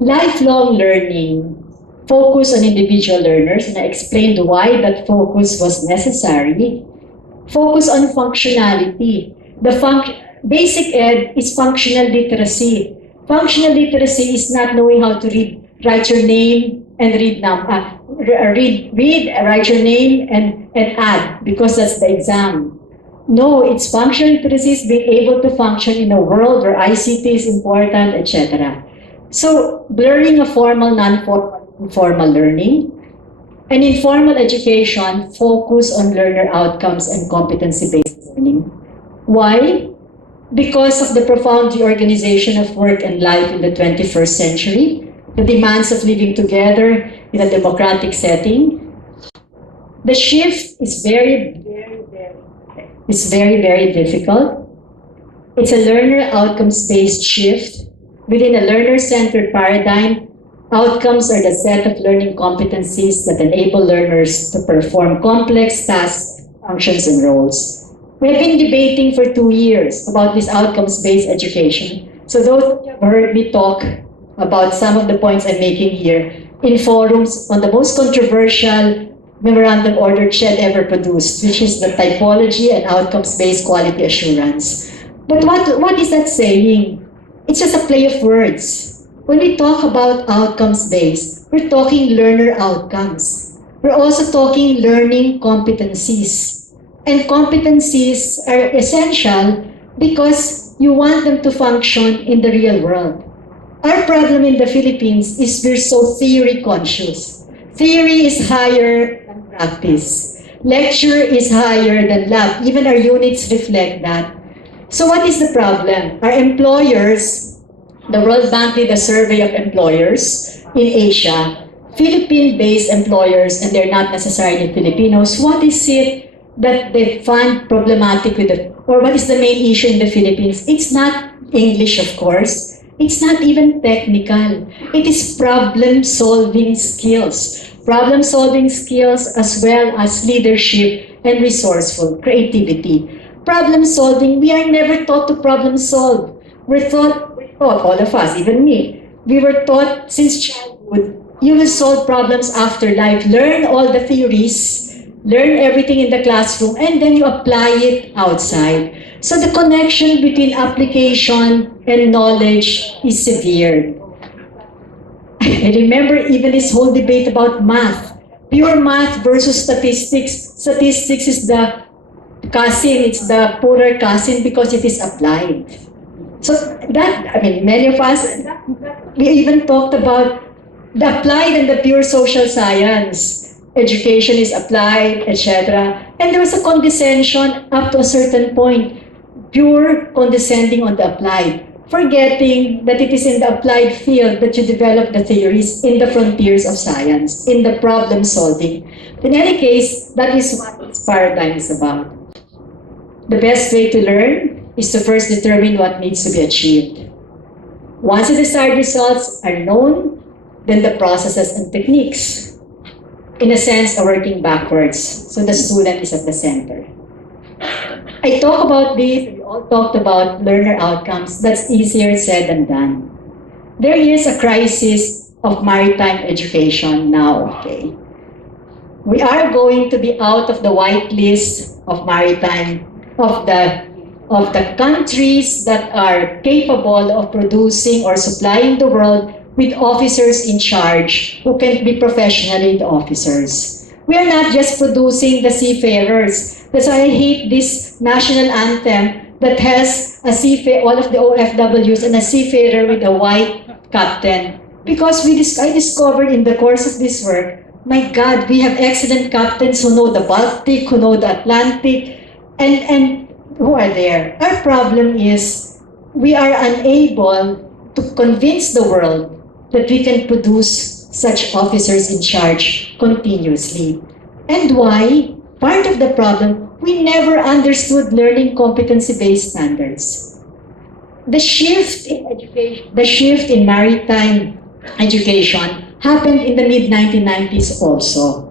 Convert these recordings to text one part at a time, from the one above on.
Lifelong learning, focus on individual learners, and I explained why that focus was necessary. Focus on functionality. Basic ed is functional literacy. Functional literacy is not knowing how to write your name and write your name and add, because that's the exam. No, it's functional literacy is being able to function in a world where ICT is important, etc. So, blurring of formal, non-formal, informal learning, and informal education focus on learner outcomes and competency-based learning. Why? Because of the profound reorganization of work and life in the 21st century, the demands of living together in a democratic setting, the shift is very difficult. It's a learner outcomes-based shift. Within a learner-centered paradigm, outcomes are the set of learning competencies that enable learners to perform complex tasks, functions, and roles. We've been debating for 2 years about this outcomes-based education. So those who have heard me talk about some of the points I'm making here in forums on the most controversial memorandum order CHED ever produced, which is the typology and outcomes-based quality assurance. But what is that saying? It's just a play of words. When we talk about outcomes-based, we're talking learner outcomes. We're also talking learning competencies. And competencies are essential because you want them to function in the real world. Our problem in the Philippines is we're so theory conscious. Theory is higher than practice. Lecture is higher than lab. Even our units reflect that. So what is the problem? Our employers, the World Bank did a survey of employers in Asia, Philippine-based employers, and they're not necessarily Filipinos. What is it that they find problematic with it? Or what is the main issue in the Philippines? It's not English, of course. It's not even technical. It is problem-solving skills. Problem-solving skills as well as leadership and resourceful creativity. Problem solving, we are never taught to problem solve. We're taught, all of us, even me, we were taught since childhood, you will solve problems after life. Learn all the theories, learn everything in the classroom, and then you apply it outside. So the connection between application and knowledge is severe. I remember even this whole debate about math. Pure math versus statistics. Statistics is the cousin, it's the poorer cousin because it is applied. So that, I mean, many of us, we even talked about the applied and the pure social science. Education is applied, etc. And there was a condescension up to a certain point, pure condescending on the applied, forgetting that it is in the applied field that you develop the theories in the frontiers of science, in the problem solving. In any case, that is what this paradigm is about. The best way to learn is to first determine what needs to be achieved. Once the desired results are known, then the processes and techniques, in a sense, are working backwards. So the student is at the center. I talk about this, we all talked about learner outcomes. That's easier said than done. There is a crisis of maritime education now, okay? We are going to be out of the white list of maritime of the countries that are capable of producing or supplying the world with officers in charge who can be professionally the officers. We are not just producing the seafarers. That's why I hate this national anthem that has a all of the OFWs and a seafarer with a white captain. Because I discovered in the course of this work, my God, we have excellent captains who know the Baltic, who know the Atlantic, and who are there. Our problem is we are unable to convince the world that we can produce such officers in charge continuously. And why? Part of the problem, we never understood learning competency-based standards. The shift in education, the shift in maritime education happened in the mid-1990s also.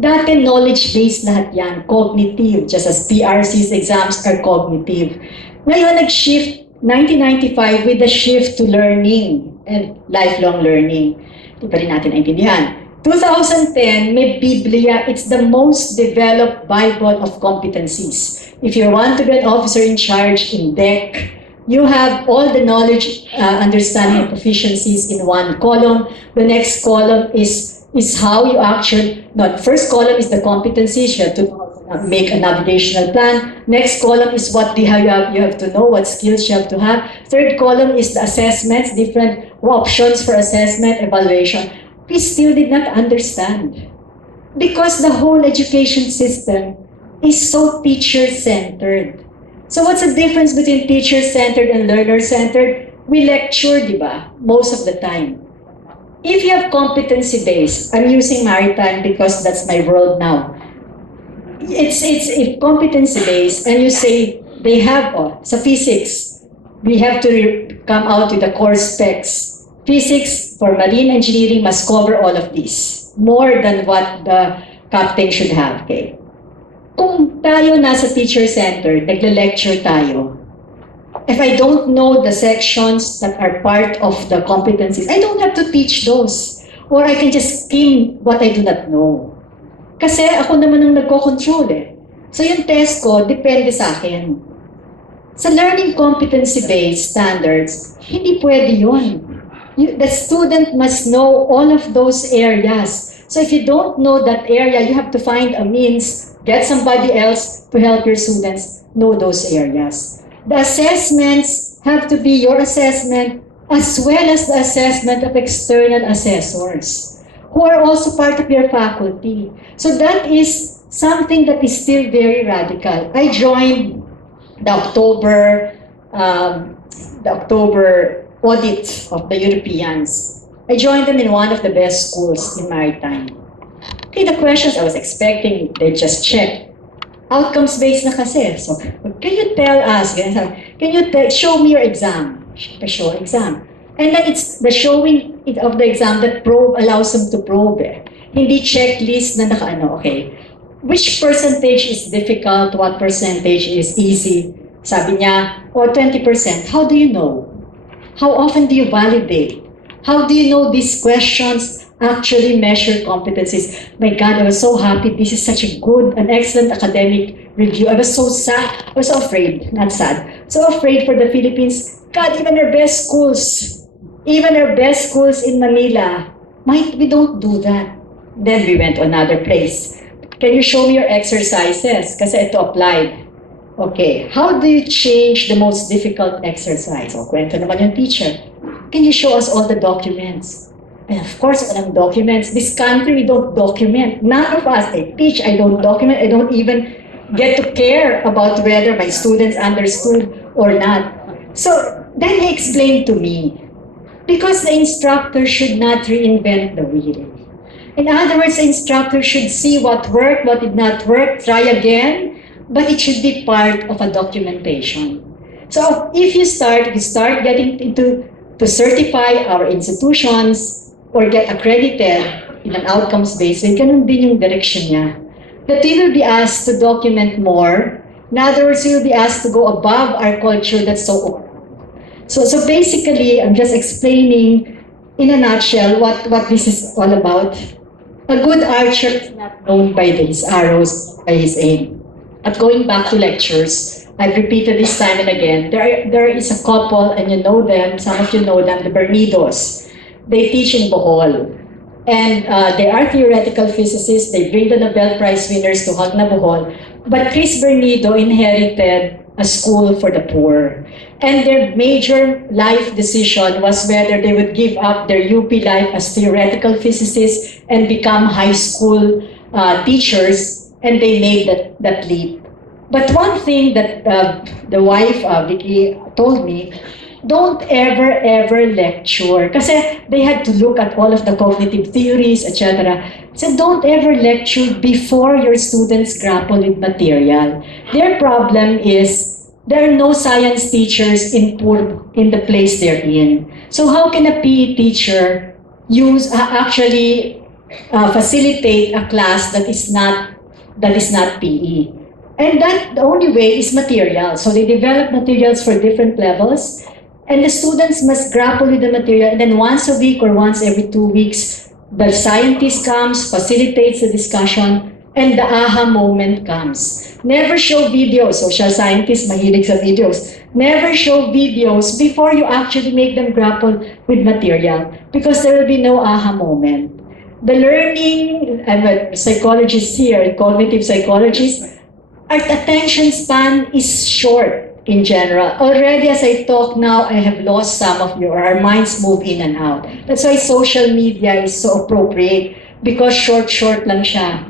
Dati knowledge-based lahat yan, cognitive, just as PRC's exams are cognitive. Ngayon nag-shift 1995 with the shift to learning. and lifelong learning. Di pa rin natin naintindihan. 2010, may Biblia. It's the most developed Bible of competencies. If you want to be an officer in charge in DEC, you have all the knowledge, understanding, and proficiencies in one column. The next column is how you actually, no, first column is the competencies. You have to make a navigational plan. Next column is what you have to know, what skills you have to have. Third column is the assessments, different options for assessment, evaluation. We still did not understand because the whole education system is so teacher-centered. So what's the difference between teacher-centered and learner-centered? We lecture, di ba? Most of the time. If you have competency-based, I'm using maritime because that's my world now. It's if competency-based and you say they have, sa physics, we have to come out with the core specs. Physics for marine engineering must cover all of these, more than what the captain should have. Okay? Kung tayo nasa teacher-centered, nagle-lecture tayo, if I don't know the sections that are part of the competencies, I don't have to teach those. Or I can just skim what I do not know. Kasi ako naman ang nagko-control eh. So yung test ko, depende sa akin. Sa learning competency-based standards, hindi pwede yun. The student must know all of those areas. So if you don't know that area, you have to find a means, get somebody else to help your students know those areas. The assessments have to be your assessment as well as the assessment of external assessors who are also part of your faculty. So that is something that is still very radical. I joined the October audit of the Europeans. I joined them in one of the best schools in maritime. Okay, the questions I was expecting, they just check. Outcomes-based na kasi. So, can you tell us, can you show me your exam? Show exam. And then it's the showing of the exam that allows them to probe. Hindi checklist na nakaano, okay. Which percentage is difficult? What percentage is easy? Sabi niya, 20%. How do you know? How often do you validate? How do you know these questions actually measure competencies? My God, I was so happy. This is such a good, an excellent academic review. I was so sad. I was so afraid, not sad. So afraid for the Philippines. God, even our best schools in Manila, we don't do that. Then we went to another place. Can you show me your exercises? Kasi ito applied. Okay, how do you change the most difficult exercise? O, kwento naman yung teacher. Can you show us all the documents? And of course, walang documents. This country, we don't document. None of us, I teach, I don't document. I don't even get to care about whether my students understood or not. So then he explained to me, because the instructor should not reinvent the wheel. In other words, the instructor should see what worked, what did not work, try again, but it should be part of a documentation. So if you start getting to certify our institutions or get accredited in an outcomes-based way, ganun din yung direction niya. That we will be asked to document more. In other words, we will be asked to go above our culture that's so open. So basically, I'm just explaining in a nutshell what this is all about. A good archer is not known by his arrows, by his aim. At going back to lectures, I've repeated this time and again, there is a couple, and you know them, some of you know them, the Bernidos. They teach in Bohol. And they are theoretical physicists. They bring the Nobel Prize winners to Hagna Bohol. But Chris Bernido inherited a school for the poor. And their major life decision was whether they would give up their UP life as theoretical physicists and become high school teachers. And they made that leap. But one thing that the wife, Vicky, told me, don't ever lecture. Kasi they had to look at all of the cognitive theories, etc. So don't ever lecture before your students grapple with material. Their problem is there are no science teachers in the place they're in. So how can a PE teacher facilitate a class that is not PE? And that the only way is material. So they develop materials for different levels. And the students must grapple with the material, and then once a week or once every 2 weeks, the scientist comes, facilitates the discussion, and the aha moment comes. Never show videos. Social scientists mahilig sa videos. Never show videos before you actually make them grapple with material, because there will be no aha moment. The learning, I'm a psychologist here, cognitive psychologist, our attention span is short in general. Already as I talk now, I have lost some of you, or our minds move in and out. That's why social media is so appropriate, because short lang siya.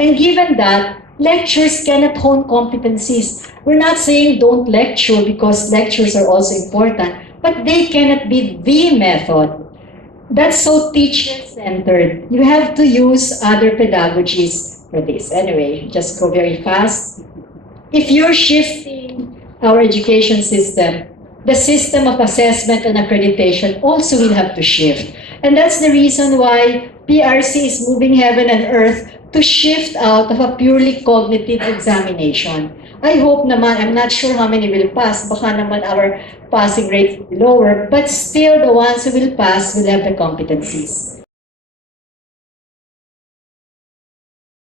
And given that, lectures cannot hone competencies. We're not saying don't lecture, because lectures are also important, but they cannot be the method. That's so teacher-centered. You have to use other pedagogies for this. Anyway, just go very fast. If you're shifting our education system, the system of assessment and accreditation also will have to shift. And that's the reason why PRC is moving heaven and earth to shift out of a purely cognitive examination. I hope naman, I'm not sure how many will pass, baka naman our passing rate will be lower, but still the ones who will pass will have the competencies.